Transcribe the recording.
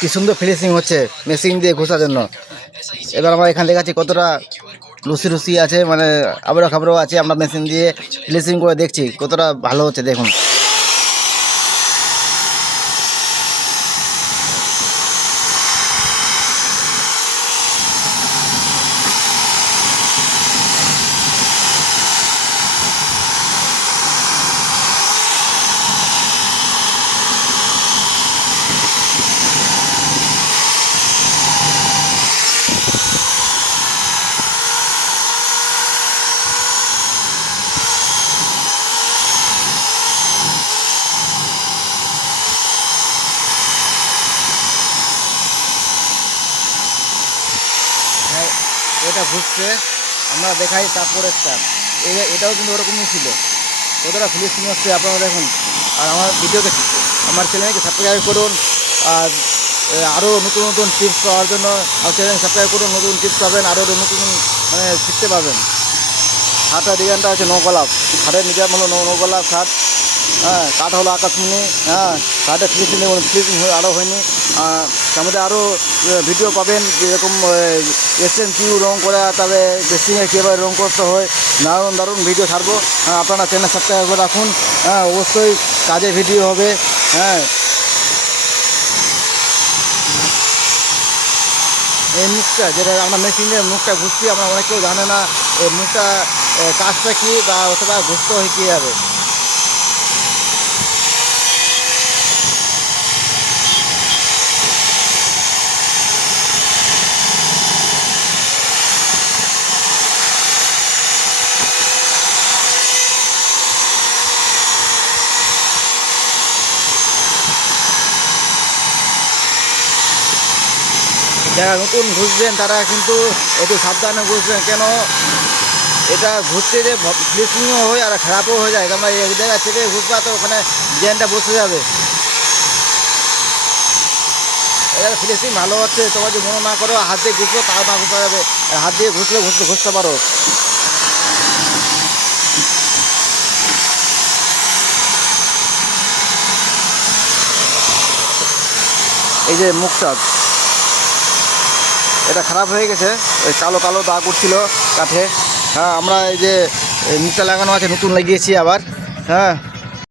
কি সুন্দর ফিনিশিং হচ্ছে মেশিন দিয়ে ঘোষার জন্য। এবার আমরা এখানে দেখাচ্ছি কতটা লুসি লুসি আছে মানে আবরা খাবরও আছে, আমরা মেশিন দিয়ে ফিনিশিং করে দেখছি, কতটা ভালো হচ্ছে দেখুন হ্যাঁ এটা ঘুরছে, আমরা দেখাই তারপরে স্টার এটাও কিন্তু ওরকমই ছিল। কতটা ফিনিশিং হচ্ছে আপনারা দেখুন। আর আমার ভিডিওকে আমার চ্যানেলকে সাবস্ক্রাইব করুন। আর আরও নতুন নতুন টিপস পাওয়ার জন্য আমার চ্যানেল সাবস্ক্রাইব করুন। নতুন টিপস পাবেন আরও নতুন মানে শিখতে পাবেন হাটের ডিজাইনটা হচ্ছে নৌকলাপ হাটের নিজাম হলো নৌ নৌকলাপ শার্ট হ্যাঁ কাঠ হলো আকাশমণি হ্যাঁ ফিনিশিং দেখুন ফিনিশিং আরও হয়নি। মধ্যে আরও ভিডিও পাবেন যেরকম এসএন কিউ রং করা তবে বেসিংয়ে কীভাবে রং করতে হয় দারুণ দারুণ ভিডিও ছাড়বো। হ্যাঁ, আপনারা চ্যানেল সাবস্ক্রাইব করে রাখুন। হ্যাঁ অবশ্যই কাজে ভিডিও হবে। হ্যাঁ। এই মুখটা যেটা আমরা মেশিনের মুখটা ঘুরছি আমরা অনেক কেউ জানে না এই মুখটা কাজটা কী বা অথবা ঘুরতে হয় কীভাবে? যারা নতুন ঘুষবেন তারা কিন্তু একটু সাবধানে ঘুষবেন কেন? এটা ঘুরতে যে ফিনিশিংও হয় আর খারাপও হয়ে যায়। তোমরা এক জায়গায় থেকে ঘুষবা তো ওখানে ডিজাইনটা বসে যাবে। এবার ফিনিশিং ভালো হচ্ছে তোমার যদি মনে না করো, হাত দিয়ে ঘুষবো তাও না ঘুষা যাবে আর হাত দিয়ে ঘুষলে ঘুষতে ঘুষতে পারো। এই যে মুখটা এটা খারাপ হয়ে গেছে। ওই কালো কালো দাগ উঠছিল কাঠে। হ্যাঁ আমরা এই যে মুখটা লাগানো আছে, নতুন লাগিয়েছি আবার। হ্যাঁ।